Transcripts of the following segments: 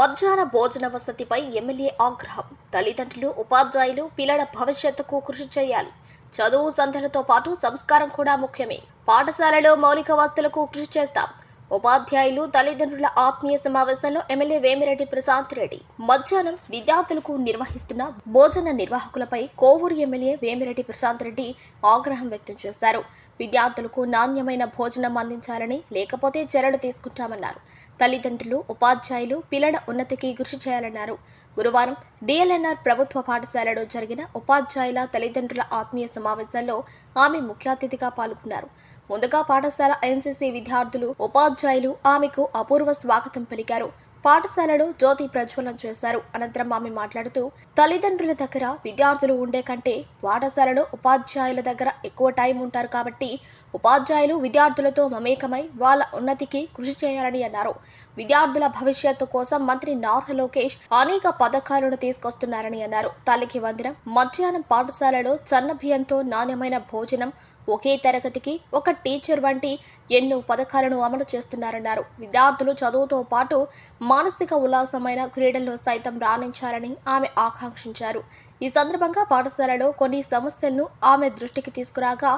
మధ్యాహ్న భోజన వసతిపై ఎమ్మెల్యే ఆగ్రహం. తల్లిదండ్రులు ఉపాధ్యాయులు పిల్లల భవిష్యత్తుకు కృషి చేయాలి. చదువు సంధ్యలతో పాటు సంస్కారం కూడా ముఖ్యమే. పాఠశాలలో మౌలిక వసతులకు కృషి చేస్తాం. ఉపాధ్యాయులు తల్లిదండ్రుల ఆత్మీయ సమావేశంలో ఎమ్మెల్యే వేమిరెడ్డి ప్రశాంత్ రెడ్డి. మధ్యాహ్నం విద్యార్థులకు నిర్వహిస్తున్న భోజన నిర్వాహకులపై కోవూరు ఎమ్మెల్యే వేమిరెడ్డి ప్రశాంత్ రెడ్డి ఆగ్రహం వ్యక్తం చేశారు. విద్యార్థులకు నాణ్యమైన భోజనం అందించాలని లేకపోతే చర్యలు తీసుకుంటామన్నారు. తల్లిదండ్రులు ఉపాధ్యాయులు పిల్లల ఉన్నతికి కృషి చేయాలన్నారు. గురువారం డిఎల్ఎన్ఆర్ ప్రభుత్వ పాఠశాలలో జరిగిన ఉపాధ్యాయుల తల్లిదండ్రుల ఆత్మీయ సమావేశంలో ఆమె ముఖ్య అతిథిగా పాల్గొన్నారు. ముందుగా పాఠశాల ఎన్సీసీ విద్యార్థులు ఉపాధ్యాయులు ఆమెకు అపూర్వ స్వాగతం పలికారు. పాఠశాలలో జ్యోతి ప్రజ్వలన చేశారు. అనంతరం ఆమె మాట్లాడుతూ తల్లిదండ్రుల దగ్గర విద్యార్థులు ఉండే కంటే పాఠశాలలో ఉపాధ్యాయుల దగ్గర ఎక్కువ టైం ఉంటారు కాబట్టి ఉపాధ్యాయులు విద్యార్థులతో మమేకమై వాళ్ళ ఉన్నతికి కృషి చేయాలని అన్నారు. విద్యార్థుల భవిష్యత్తు కోసం మంత్రి నార్హ లోకేష్ అనేక పథకాలను తీసుకొస్తున్నారని అన్నారు. తల్లికి వందనం మధ్యాహ్నం పాఠశాలలో సన్న బియ్యంతో నాణ్యమైన భోజనం ఒకే తరగతికి ఒక టీచర్ వంటి ఎన్నో పథకాలను అమలు చేస్తున్నారన్నారు. విద్యార్థులు చదువుతో పాటు మానసిక ఉల్లాసమైన క్రీడల్లో సైతం రాణించాలని ఆమె ఆకాంక్షించారు. ఈ సందర్భంగా పాఠశాలలో కొన్ని సమస్యలను ఆమె దృష్టికి తీసుకురాగా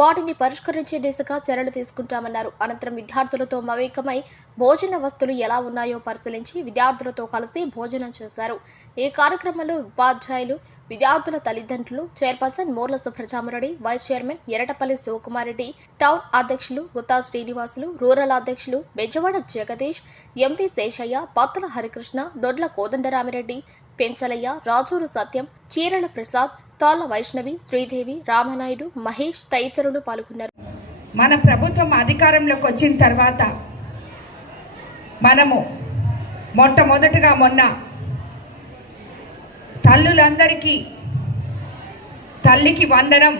వాటిని పరిష్కరించే దిశగా చర్యలు తీసుకుంటామన్నారు. అనంతరం విద్యార్థులతో మమేకమై భోజన వస్తువులు ఎలా ఉన్నాయో పరిశీలించి విద్యార్థులతో కలిసి భోజనం చేశారు. ఈ కార్యక్రమంలో ఉపాధ్యాయులు విద్యార్థుల తల్లిదండ్రులు chairperson Morla Subrahmareddy vice chairman Erratapalli Shivakumareddy town అధ్యక్షులు గుత్తా శ్రీనివాసులు రూరల్ అధ్యక్షులు బెజవాడ జగదీష్ ఎంపీ శేషయ్య పత్తుల హరికృష్ణ దొడ్ల కోదండరామిరెడ్డి పెంచలయ్య రాజూరు సత్యం చీరల ప్రసాద్ తాళ్ళ వైష్ణవి శ్రీదేవి రామనాయుడు మహేష్ తదితరులు పాల్గొన్నారు. మన ప్రభుత్వం అధికారంలోకి వచ్చిన తర్వాత మనము మొట్టమొదటగా మొన్న తల్లులందరికీ తల్లికి వందనం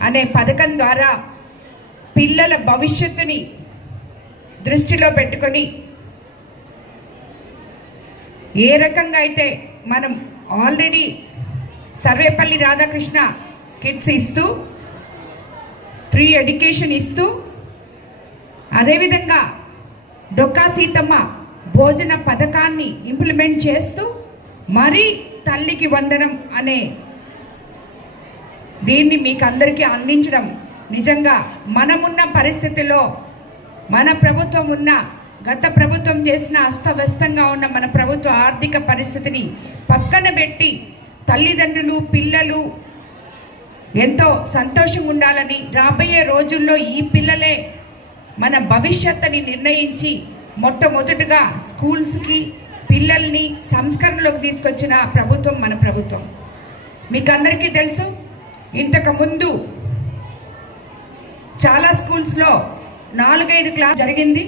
అనే పథకం ద్వారా పిల్లల భవిష్యత్తుని దృష్టిలో పెట్టుకొని ఏ రకంగా అయితే మనం ఆల్రెడీ సర్వేపల్లి రాధాకృష్ణ కిట్స్ ఇస్తూ ఫ్రీ ఎడ్యుకేషన్ ఇస్తూ అదేవిధంగా డొక్కా సీతమ్మ భోజన పథకాన్ని ఇంప్లిమెంట్ చేస్తూ మరీ తల్లికి వందనం అనే దీన్ని మీకు అందరికీ అందించడం నిజంగా మనమున్న పరిస్థితిలో మన ప్రభుత్వం ఉన్న గత ప్రభుత్వం చేసిన అస్తవ్యస్తంగా ఉన్న మన ప్రభుత్వ ఆర్థిక పరిస్థితిని పక్కన పెట్టి తల్లిదండ్రులు పిల్లలు ఎంతో సంతోషంగా ఉండాలని రాబోయే రోజుల్లో ఈ పిల్లలే మన భవిష్యత్తుని నిర్ణయించి మొట్టమొదటిగా స్కూల్స్కి పిల్లల్ని సంస్కరణలోకి తీసుకొచ్చిన ప్రభుత్వం మన ప్రభుత్వం. మీకు అందరికీ తెలుసు ఇంతకుముందు చాలా స్కూల్స్లో నాలుగైదు క్లాస్ జరిగింది.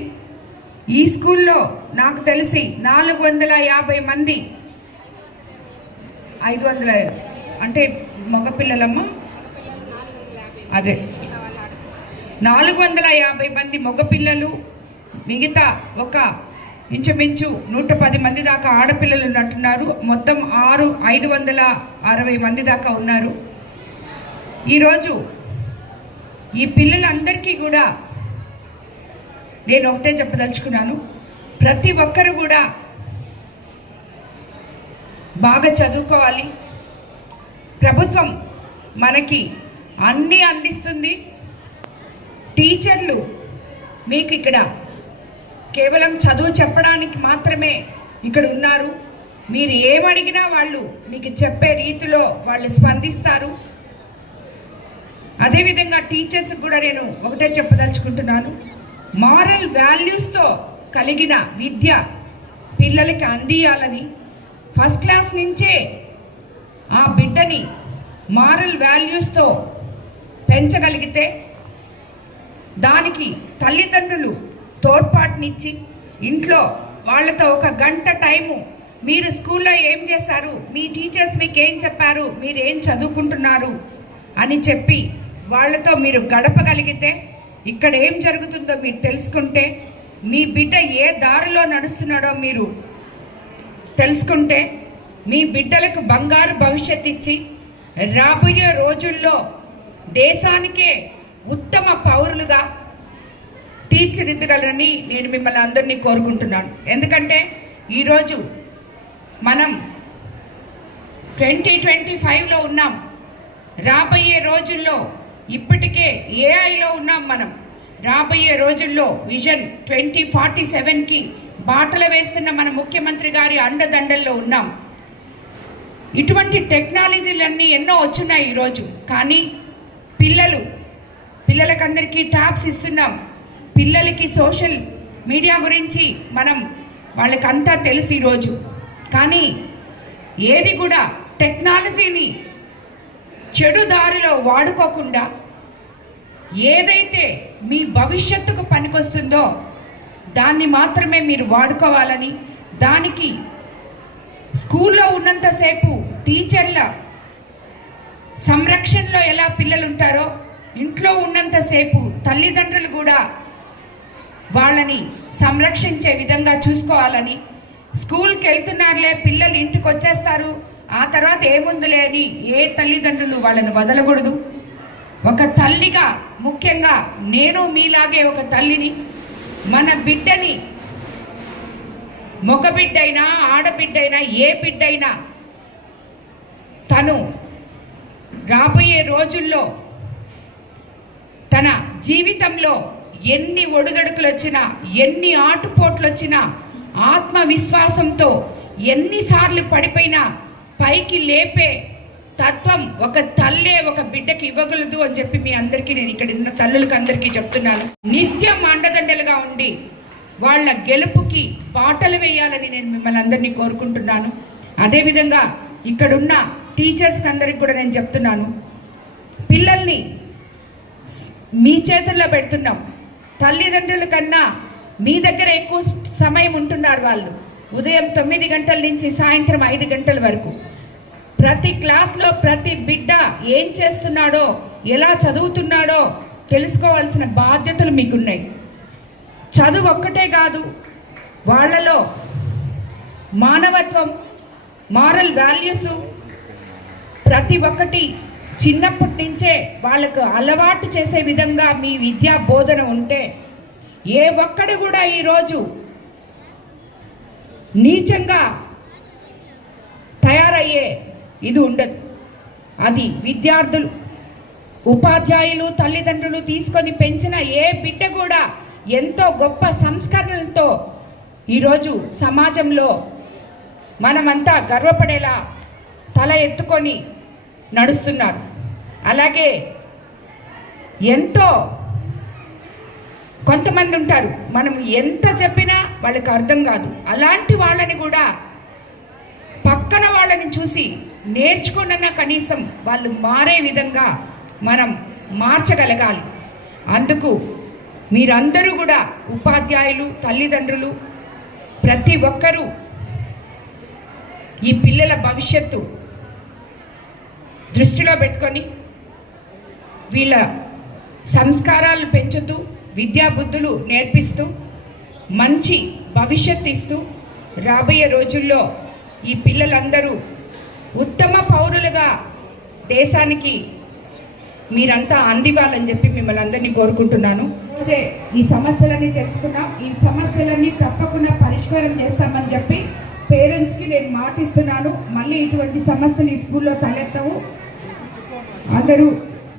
ఈ స్కూల్లో నాకు తెలిసి నాలుగు వందల యాభై మంది. ఐదు వందల అంటే మగపిల్లలమ్మ? అదే. నాలుగు వందల యాభై మంది మగపిల్లలు మిగతా ఒక ఇంచుమించు నూట పది మంది దాకా ఆడపిల్లలు ఉన్నట్టున్నారు. మొత్తం ఆరు ఐదు వందల అరవై మంది దాకా ఉన్నారు. ఈరోజు ఈ పిల్లలందరికీ కూడా నేను ఒకటే చెప్పదలుచుకున్నాను. ప్రతి ఒక్కరు కూడా బాగా చదువుకోవాలి. ప్రభుత్వం మనకి అన్నీ అందిస్తుంది. టీచర్లు మీకు ఇక్కడ కేవలం చదువు చెప్పడానికి మాత్రమే ఇక్కడ ఉన్నారు. మీరు ఏమడిగినా వాళ్ళు మీకు చెప్పే రీతిలో వాళ్ళు స్పందిస్తారు. అదేవిధంగా టీచర్స్కి కూడా నేను ఒకటే చెప్పదలుచుకుంటున్నాను. మారల్ వాల్యూస్తో కలిగిన విద్య పిల్లలకి అందియాలని ఫస్ట్ క్లాస్ నుంచే ఆ బిడ్డని మారల్ వాల్యూస్తో పెంచగలిగితే దానికి తల్లిదండ్రులు తోడ్పాటునిచ్చి ఇంట్లో వాళ్ళతో ఒక గంట టైము మీరు స్కూల్లో ఏం చేశారు? మీ టీచర్స్ మీకు ఏం చెప్పారు? మీరు ఏం చదువుకుంటున్నారు? అని చెప్పి వాళ్ళతో మీరు గడపగలిగితే ఇక్కడ ఏం జరుగుతుందో మీరు తెలుసుకుంటే మీ బిడ్డ ఏ దారిలో నడుస్తున్నాడో మీరు తెలుసుకుంటే మీ బిడ్డలకు బంగారు భవిష్యత్ ఇచ్చి రాబోయే రోజుల్లో దేశానికే ఉత్తమ పౌరులుగా తీర్చిదిద్దగలరని నేను మిమ్మల్ని అందరినీ కోరుకుంటున్నాను. ఎందుకంటే ఈరోజు మనం ట్వంటీ ట్వంటీ ఫైవ్లో ఉన్నాం. రాబోయే రోజుల్లో ఇప్పటికే ఏఐలో ఉన్నాం మనం. రాబోయే రోజుల్లో విజన్ ట్వంటీ ఫార్టీ సెవెన్కి బాటలు వేస్తున్న మన ముఖ్యమంత్రి గారి అండదండల్లో ఉన్నాం. ఇటువంటి టెక్నాలజీలన్నీ ఎన్నో వచ్చున్నాయి ఈరోజు. కానీ పిల్లలు పిల్లలకందరికీ ట్యాబ్స్ ఇస్తున్నాం. పిల్లలకి సోషల్ మీడియా గురించి మనం వాళ్ళకంతా తెలుసు ఈరోజు. కానీ ఏది కూడా టెక్నాలజీని చెడు దారిలో వాడుకోకుండా ఏదైతే మీ భవిష్యత్తుకు పనికొస్తుందో దాన్ని మాత్రమే మీరు వాడుకోవాలని దానికి స్కూల్లో ఉన్నంతసేపు టీచర్ల సంరక్షణలో ఎలా పిల్లలు ఉంటారో ఇంట్లో ఉన్నంతసేపు తల్లిదండ్రులు కూడా వాళ్ళని సంరక్షించే విధంగా చూసుకోవాలని స్కూల్కి వెళ్తున్నారులే పిల్లలు ఇంటికి వచ్చేస్తారు ఆ తర్వాత ఏముందిలే అని ఏ తల్లిదండ్రులు వాళ్ళని వదలకూడదు. ఒక తల్లిగా ముఖ్యంగా నేను మీలాగే ఒక తల్లిని మన బిడ్డని మగ బిడ్డైనా ఆడబిడ్డైనా ఏ బిడ్డైనా తను రాబోయే రోజుల్లో తన జీవితంలో ఎన్ని ఒడుదడుకులు వచ్చినా ఎన్ని ఆటుపోట్లు వచ్చినా ఆత్మవిశ్వాసంతో ఎన్నిసార్లు పడిపోయినా పైకి లేపే తత్వం ఒక తల్లే ఒక బిడ్డకి ఇవ్వగలదు అని చెప్పి మీ అందరికీ నేను ఇక్కడ ఉన్న తల్లులకు అందరికీ చెప్తున్నాను. నిత్యం అండదండలుగా ఉండి వాళ్ళ గెలుపుకి బాటలు వేయాలని నేను మిమ్మల్ని అందరినీ కోరుకుంటున్నాను. అదేవిధంగా ఇక్కడున్న టీచర్స్కి అందరికి కూడా నేను చెప్తున్నాను. పిల్లల్ని మీ చేతుల్లో పెడుతున్నాం. తల్లిదండ్రుల కన్నా మీ దగ్గర ఎక్కువ సమయం ఉంటున్నారు వాళ్ళు. ఉదయం తొమ్మిది గంటల నుంచి సాయంత్రం ఐదు గంటల వరకు. ప్రతి క్లాస్లో ప్రతి బిడ్డ ఏం చేస్తున్నాడో ఎలా చదువుతున్నాడో తెలుసుకోవాల్సిన బాధ్యతలు మీకున్నాయి. చదువు ఒక్కటే కాదు వాళ్ళలో మానవత్వం మారల్ వాల్యూస్ ప్రతి ఒక్కటి చిన్నప్పటి నుంచే వాళ్ళకు అలవాటు చేసే విధంగా మీ విద్యా బోధన ఉంటే ఏ ఒక్కడు కూడా ఈరోజు నీచంగా తయారయ్యే ఇది ఉండదు. అది విద్యార్థులు ఉపాధ్యాయులు తల్లిదండ్రులు తీసుకొని పెంచిన ఏ బిడ్డ కూడా ఎంతో గొప్ప సంస్కరణలతో ఈరోజు సమాజంలో మనమంతా గర్వపడేలా తల ఎత్తుకొని నడుస్తున్నారు. అలాగే ఎంతో కొంతమంది ఉంటారు. మనం ఎంత చెప్పినా వాళ్ళకి అర్థం కాదు. అలాంటి వాళ్ళని కూడా వాళ్ళని చూసి నేర్చుకున్న కనీసం వాళ్ళు మారే విధంగా మనం మార్చగలగాలి. అందుకు మీరందరూ కూడా ఉపాధ్యాయులు తల్లిదండ్రులు ప్రతి ఒక్కరూ ఈ పిల్లల భవిష్యత్తు దృష్టిలో పెట్టుకొని వీళ్ళ సంస్కారాలు పెంచుతూ విద్యాబుద్ధులు నేర్పిస్తూ మంచి భవిష్యత్తు ఇస్తూ రాబోయే రోజుల్లో ఈ పిల్లలందరూ ఉత్తమ పౌరులుగా దేశానికి మీరంతా అందివ్వాలని చెప్పి మిమ్మల్ని అందరినీ కోరుకుంటున్నాను. రోజే ఈ సమస్యలన్నీ తెలుసుకున్నాం ఈ సమస్యలన్నీ తప్పకుండా పరిష్కారం చేస్తామని చెప్పి పేరెంట్స్కి నేను మాటిస్తున్నాను. మళ్ళీ ఇటువంటి సమస్యలు ఈ స్కూల్లో తలెత్తవు. అందరూ